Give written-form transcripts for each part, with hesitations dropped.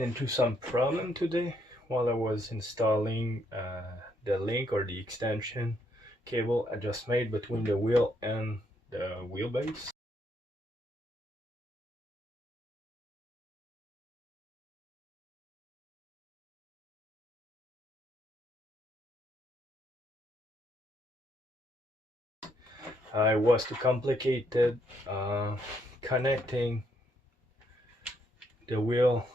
run into some problem today while I was installing the link or the extension cable I just made between the wheel and the wheelbase. It was too complicated connecting the wheel,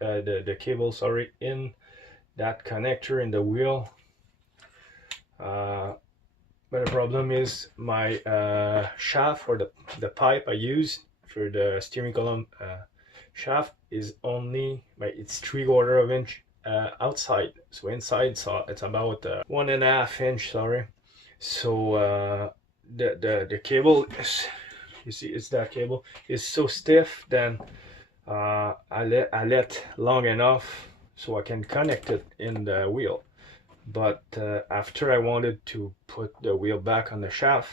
the cable, sorry, in that connector in the wheel. But the problem is my shaft, or the pipe I use for the steering column shaft, is only it's 3/4 inch outside. So inside, so it's about 1.5 inch, sorry. So the cable is, you see, it's that cable is so stiff. Then I let long enough so I can connect it in the wheel. But after I wanted to put the wheel back on the shaft,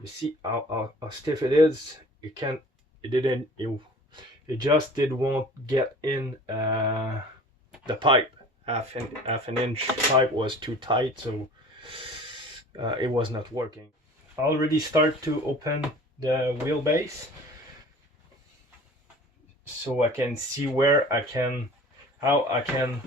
you see how stiff it is. It just won't get in the pipe. Half an inch pipe was too tight, so it was not working. I already start to open the wheelbase so I can see how I can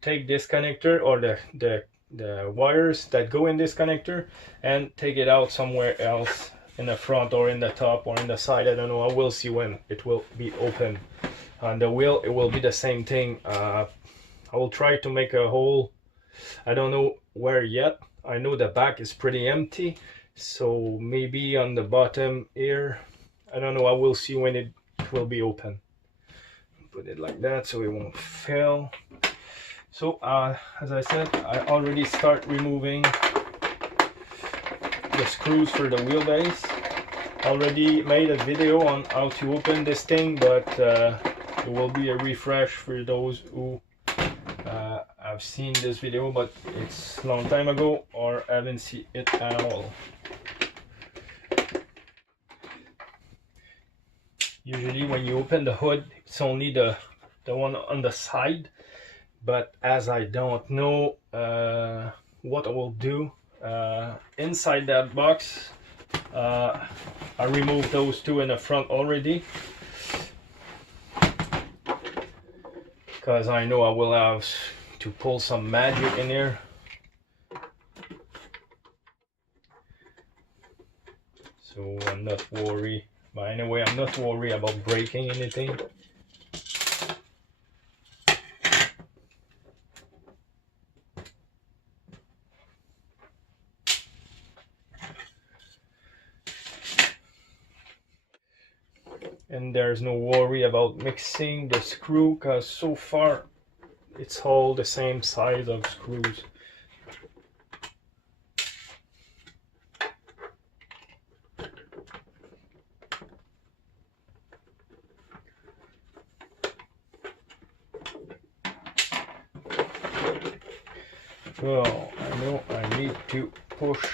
take this connector, or the wires that go in this connector, and take it out somewhere else, in the front or in the top or in the side. I don't know. I will see when it will be open. On the wheel it will be the same thing. I will try to make a hole. I don't know where yet. I know the back is pretty empty, so maybe on the bottom here. I don't know. I will see when it will be open. Put it like that so it won't fail. So as I said, I already start removing the screws for the wheelbase. Already made a video on how to open this thing, but it will be a refresh for those who have seen this video but it's a long time ago or haven't seen it at all. Usually when you open the hood, it's only the one on the side, but as I don't know what I will do inside that box, I removed those two in the front already, because I know I will have to pull some magic in here. So I'm not worried. But anyway, I'm not worried about breaking anything. And there's no worry about mixing the screw, because so far it's all the same size of screws. Well, I know I need to push.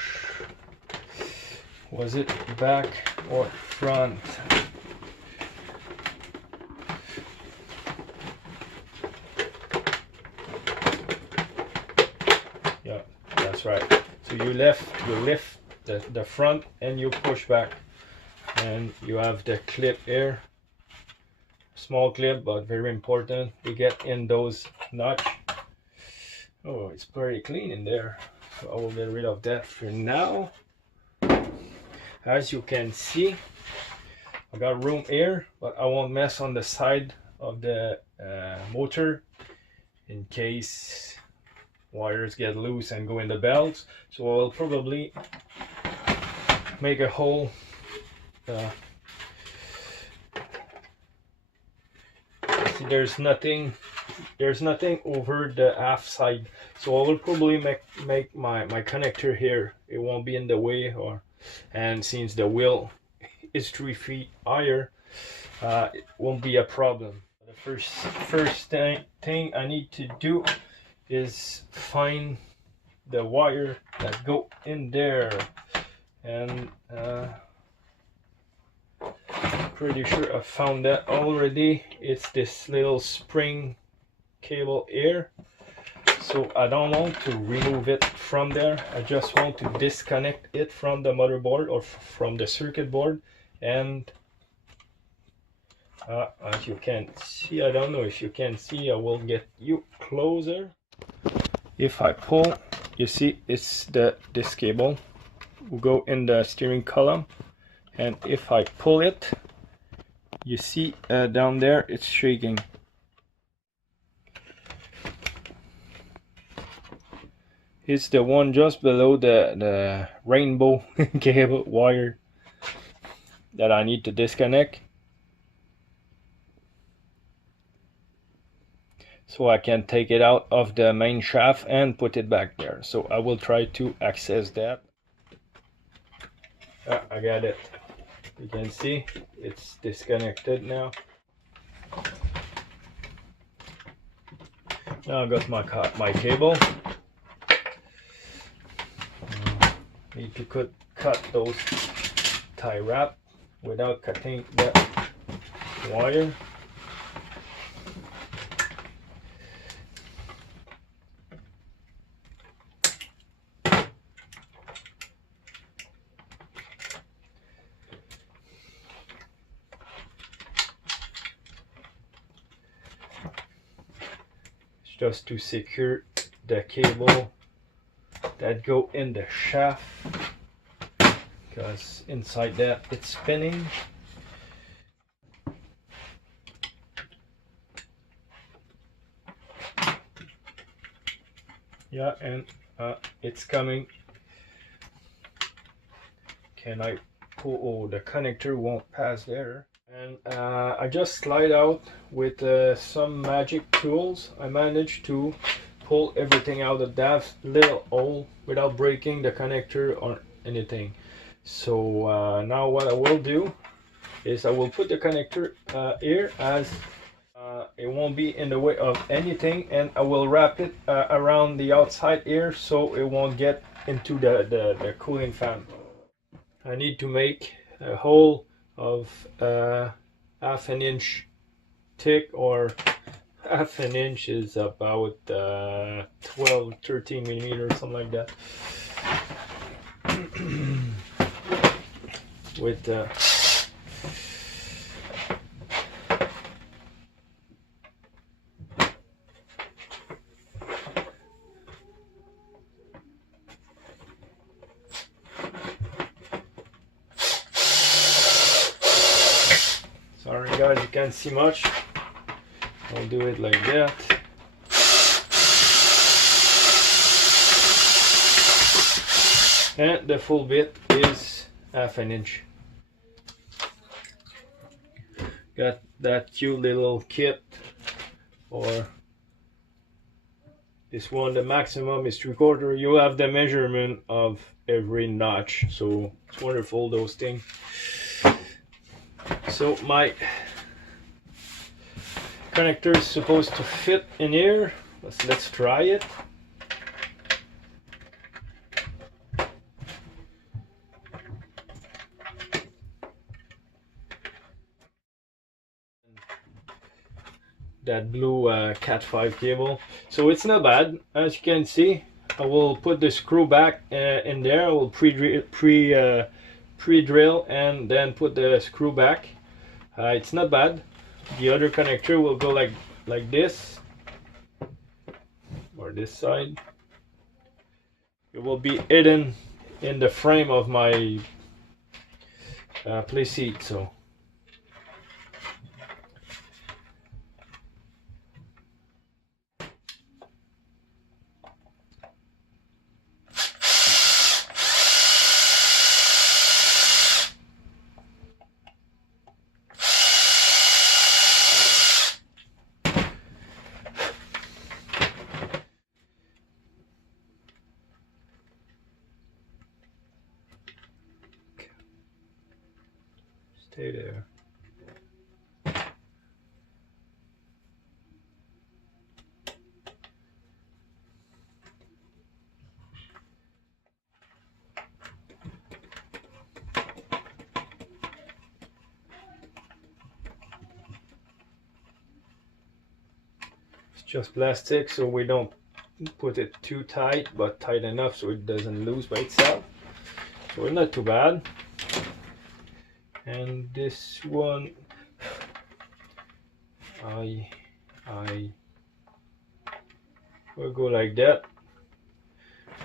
Was it back or front? Yeah, that's right. So you lift the front and you push back, and you have the clip here. Small clip, but very important to get in those nuts. Oh, it's pretty clean in there, so I will get rid of that for now. As you can see, I got room here, but I won't mess on the side of the motor in case wires get loose and go in the belts. So I will probably make a hole see, there's nothing over the aft side, so I will probably make my connector here. It won't be in the way, and since the wheel is 3 feet higher, it won't be a problem. The first thing I need to do is find the wire that go in there, and Pretty sure I found that already. It's this little spring cable here. So I don't want to remove it from there. I just want to disconnect it from the motherboard or from the circuit board. And as you can see, I don't know if you can see, I will get you closer. If I pull, you see it's this cable will go in the steering column, and if I pull it, you see down there it's shaking. It's the one just below the rainbow cable wire that I need to disconnect, so I can take it out of the main shaft and put it back there. So I will try to access that. I got it. You can see it's disconnected now. Now I got my cable. Need to cut those tie wrap without cutting the wire. Just to secure the cable that go in the shaft, because inside that it's spinning. Yeah, and it's coming. Can I pull? Oh, the connector won't pass there. And I just slide out with some magic tools. I managed to pull everything out of that little hole without breaking the connector or anything. So now what I will do is I will put the connector here, as it won't be in the way of anything, and I will wrap it around the outside here so it won't get into the cooling fan. I need to make a hole of half an inch thick, or half an inch is about 12-13 millimeters, something like that. With sorry guys, you can't see much. I'll do it like that. And the full bit is half an inch. Got that cute little kit, or this one, the maximum is 3/4. You have the measurement of every notch, so it's wonderful, those things. So my connector is supposed to fit in here. Let's try it. That blue Cat 5 cable, so it's not bad. As you can see, I will put the screw back in there. I will pre-drill and then put the screw back. It's not bad. The other connector will go like this, or this side. It will be hidden in the frame of my play seat. So stay there. just plastic, so we don't put it too tight, but tight enough so it doesn't lose by itself. So it's not too bad. And this one, I will go like that,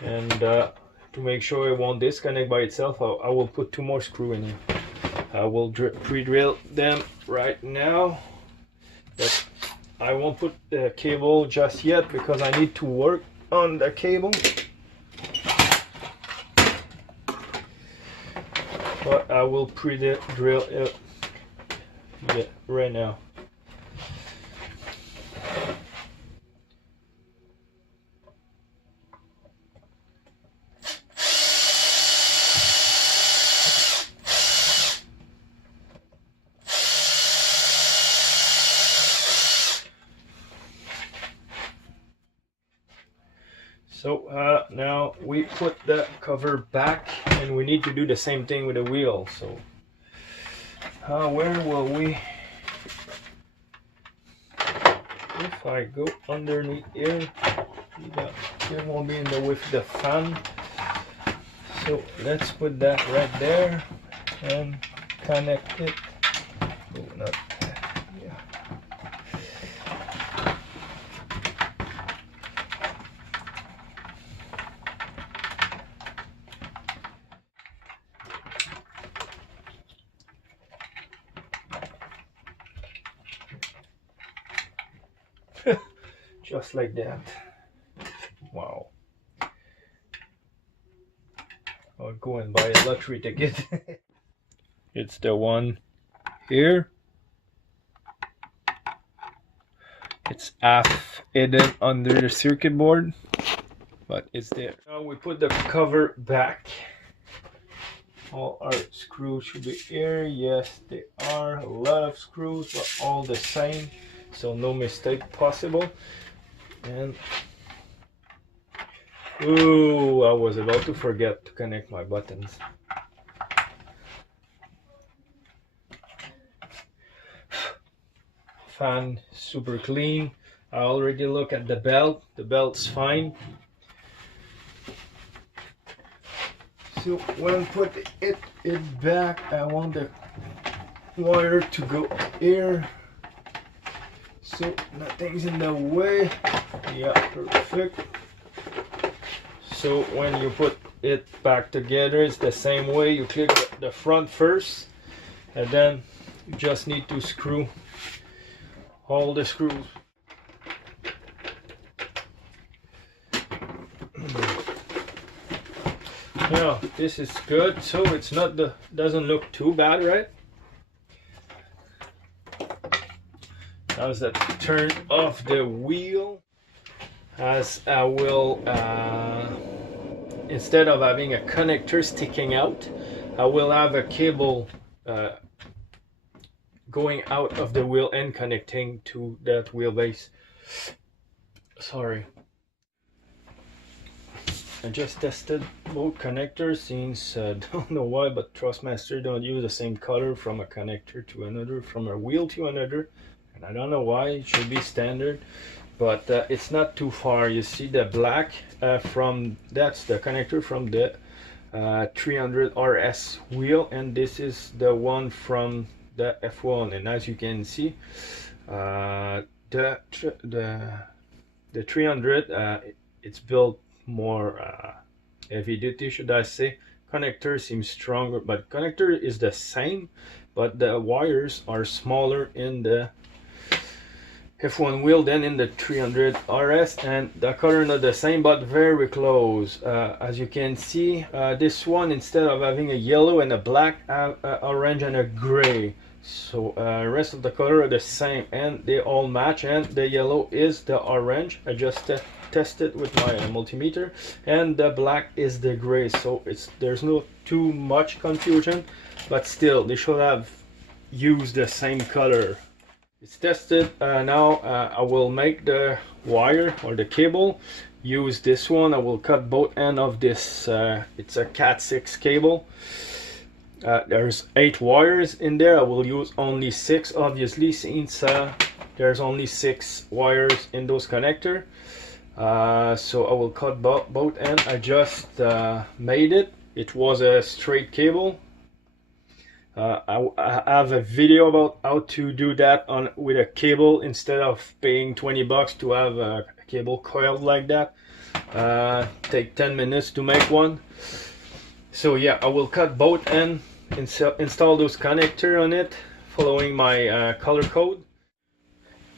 and to make sure it won't disconnect by itself, I will put 2 more screws in here. I will pre-drill them right now, but I won't put the cable just yet because I need to work on the cable. But I will pre-drill it right now. So now we put the cover back, and we need to do the same thing with the wheel. So where will we, if I go underneath here, it won't be in the way of the fan. So let's put that right there and connect it. Oh, not, yeah. Just like that. Wow. I'll go and buy a lottery ticket. It's the one here. It's half hidden under the circuit board, but it's there. Now we put the cover back. All our screws should be here. Yes, they are. A lot of screws, but all the same, so no mistake possible. And ooh, I was about to forget to connect my buttons. Fan super clean. I already look at the belt. The belt's fine. So when put it back, I want the wire to go here, so nothing's in the way. Yeah, perfect. So when you put it back together, it's the same way. You click the front first, and then you just need to screw all the screws. Yeah, this is good. So it's not doesn't look too bad, right? Now that turn off the wheel, as I will instead of having a connector sticking out, I will have a cable going out of the wheel and connecting to that wheelbase. Sorry. I just tested both connectors since don't know why, but Thrustmaster don't use the same color from a connector to another, from a wheel to another, and I don't know why. It should be standard, but it's not too far. You see the black from, that's the connector from the 300 RS wheel, and this is the one from the F1. And as you can see, the 300 it's built more heavy duty, should I say. Connector seems stronger, but connector is the same, but the wires are smaller in the F1 wheel than in the 300 RS, and the color not the same, but very close. As you can see, this one, instead of having a yellow and a black, have a orange and a gray. So rest of the color are the same, and they all match, and the yellow is the orange. I just tested with my multimeter, and the black is the gray. So there's no too much confusion, but still they should have used the same color. It's tested. Now I will make the wire or the cable. Use this one. I will cut both ends of this. It's a Cat 6 cable. There's 8 wires in there. I will use only 6, obviously, since there's only 6 wires in those connector. So I will cut both ends. I just made it. It was a straight cable. I have a video about how to do that with a cable instead of paying 20 bucks to have a cable coiled like that. Take 10 minutes to make one. So yeah, I will cut both ends, install those connector on it, following my color code.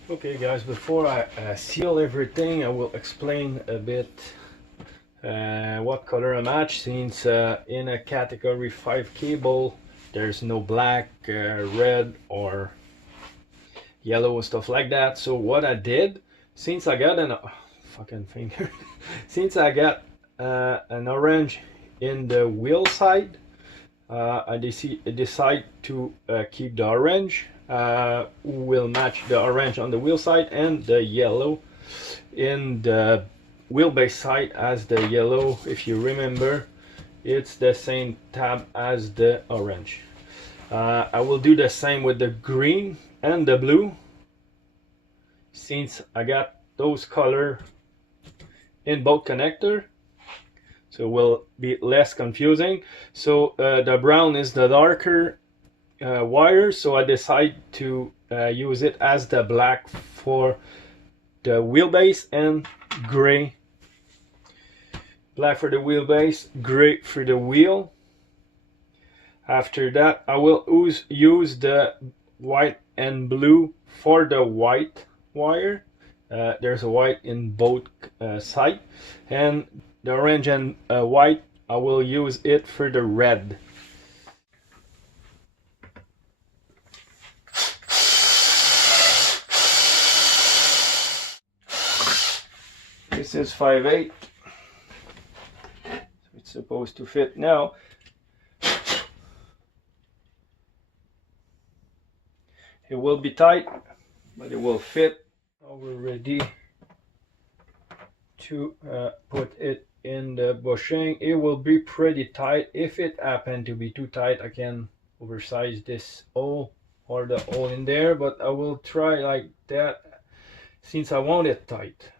Okay guys, before I seal everything, I will explain a bit what color I match, since in a category 5 cable there's no black, red or yellow and stuff like that. So what I did, since I got an fucking finger since I got an orange in the wheel side, I decide to keep the orange, will match the orange on the wheel side, and the yellow in the wheelbase side as the yellow. If you remember, it's the same tab as the orange. I will do the same with the green and the blue, since I got those color in both connector, so it will be less confusing. So the brown is the darker wire, so I decide to use it as the black for the wheelbase, and gray, black for the wheelbase, gray for the wheel. After that, I will use the white and blue for the white wire. There's a white in both sides, and the orange and white, I will use it for the red. This is 5/8, so it's supposed to fit now. It will be tight, but it will fit. Now we're ready to put it in the bushing. It will be pretty tight. If it happened to be too tight, I can oversize this hole or the hole in there, but I will try like that since I want it tight.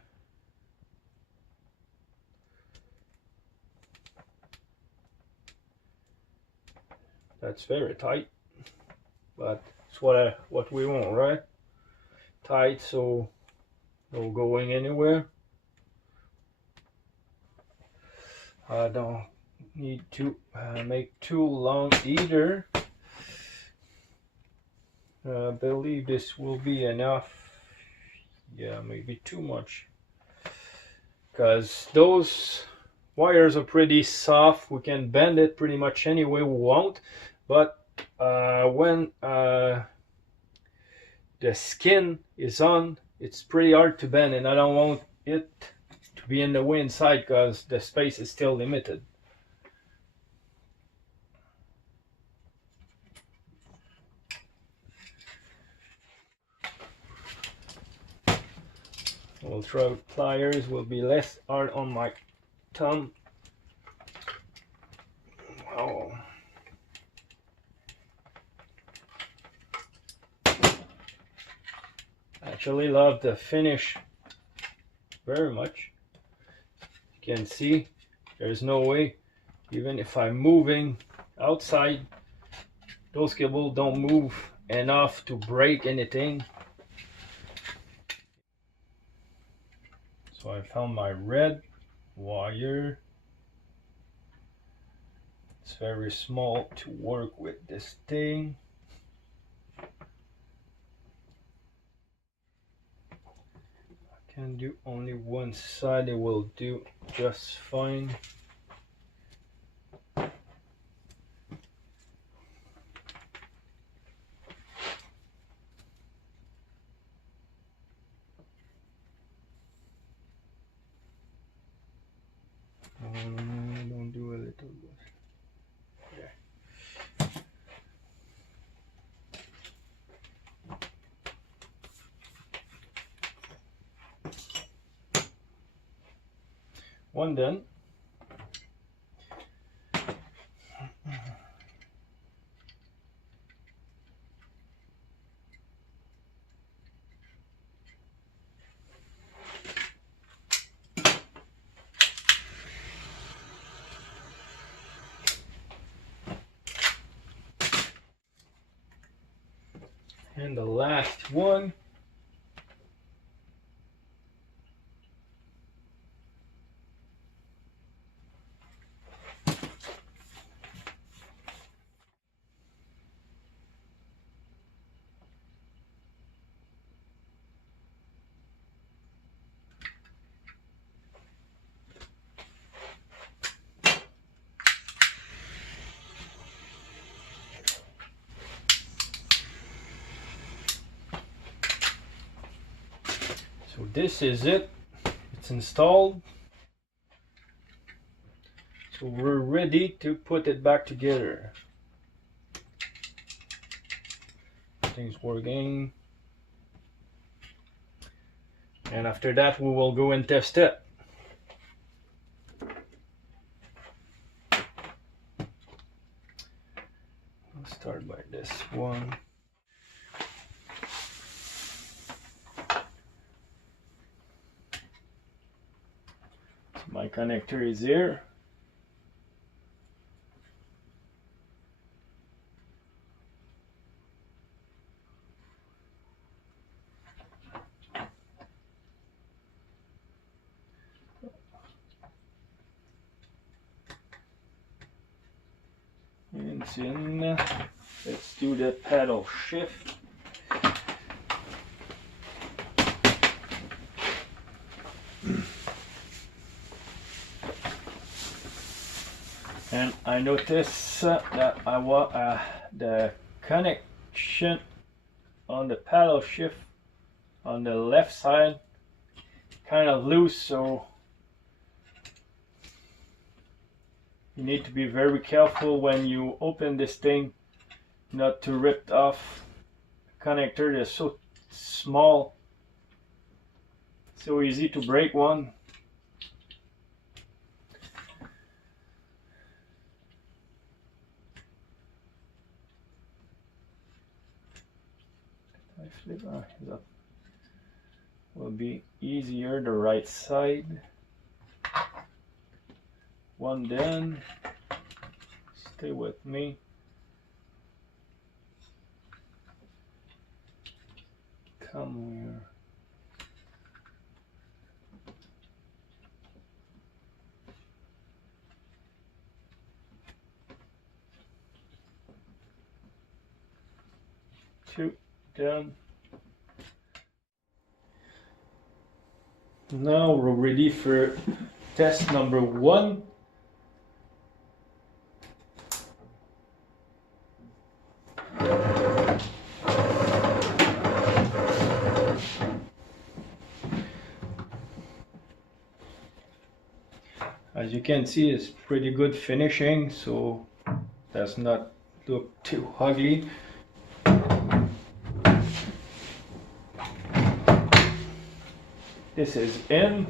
That's very tight, but it's what we want, right? Tight, so no going anywhere. I don't need to make too long either. I believe this will be enough. Yeah, maybe too much, because those wires are pretty soft. We can bend it pretty much any way we want, but when the skin is on, it's pretty hard to bend, and I don't want it to be in the way inside because the space is still limited. We'll try with pliers, will be less hard on my thumb. Wow. I actually love the finish very much. You can see there's no way, even if I'm moving outside, those cables don't move enough to break anything. So I found my red wire. It's very small to work with this thing. I can do only one side, it will do just fine. Don't do a little bit. Yeah. One done. And the last one. So this is it. It's installed. So we're ready to put it back together. Everything's working. And after that we will go and test it. I'll start by this one. My connector is here. And it's in. Let's do the pedal shift. And I noticed that I want the connection on the paddle shift on the left side kind of loose, so you need to be very careful when you open this thing not to rip off the connector. They're so small, so easy to break one. That will be easier, the right side. One done. Stay with me. Come here. Two done. Now we're ready for test number one. As you can see, it's pretty good finishing, so does not look too ugly. This is in.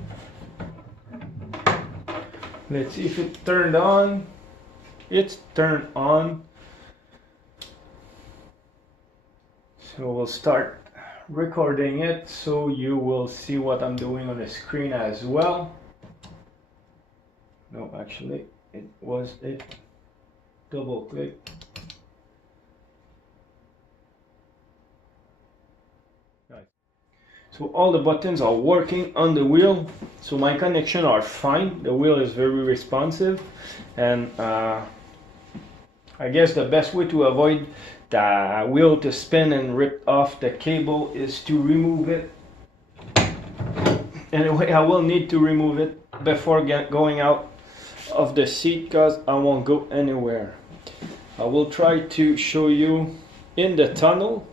Let's see if it turned on. It's turned on. So we'll start recording it so you will see what I'm doing on the screen as well. No, actually, it was a double click. So all the buttons are working on the wheel, so my connection are fine. The wheel is very responsive, and I guess the best way to avoid the wheel to spin and rip off the cable is to remove it. Anyway, I will need to remove it before going out of the seat because I won't go anywhere. I will try to show you in the tunnel.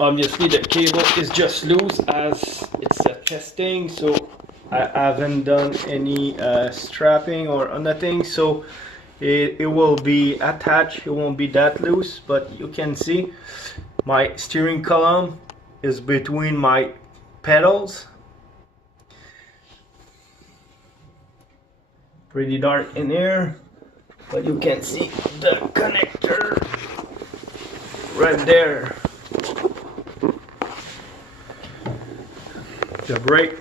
Obviously the cable is just loose as it's a testing, so I haven't done any strapping or nothing, so it will be attached. It won't be that loose, but you can see my steering column is between my pedals. Pretty dark in here, but you can see the connector right there. The brake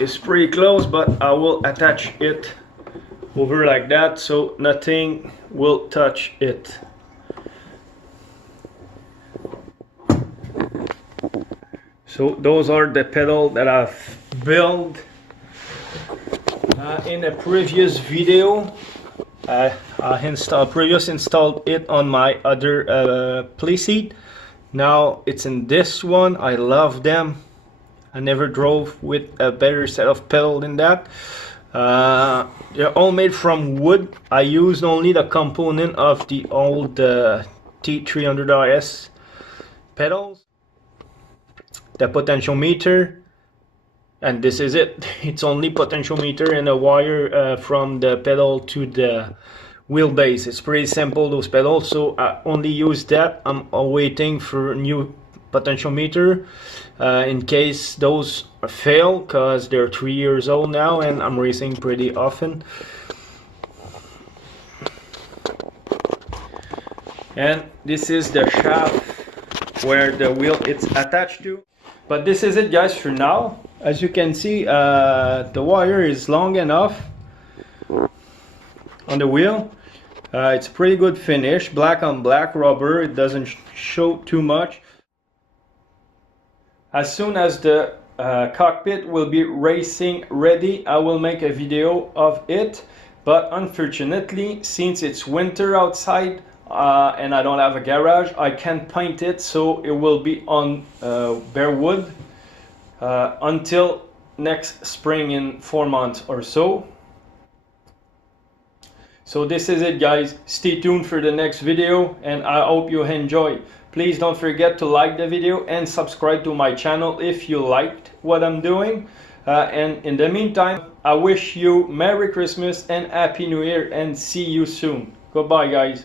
is pretty close, but I will attach it over like that so nothing will touch it. So those are the pedal that I've built in a previous video. I installed it on my other playseat. Now it's in this one. I love them. I never drove with a better set of pedal than that. They're all made from wood. I used only the component of the old T300RS pedals, the potentiometer, and this is it. It's only potentiometer and a wire from the pedal to the wheelbase. It's pretty simple, those pedals, so I only use that. I'm waiting for a new potentiometer in case those fail, because they're 3 years old now and I'm racing pretty often. And this is the shaft where the wheel is attached to. But this is it, guys, for now. As you can see, the wire is long enough on the wheel. It's a pretty good finish, black on black rubber. It doesn't show too much. As soon as the cockpit will be racing ready, I will make a video of it. But unfortunately, since it's winter outside and I don't have a garage, I can't paint it, so it will be on bare wood until next spring in 4 months or so. So this is it, guys. Stay tuned for the next video and I hope you enjoy. Please don't forget to like the video and subscribe to my channel if you liked what I'm doing. And in the meantime, I wish you Merry Christmas and Happy New Year, and see you soon. Goodbye, guys.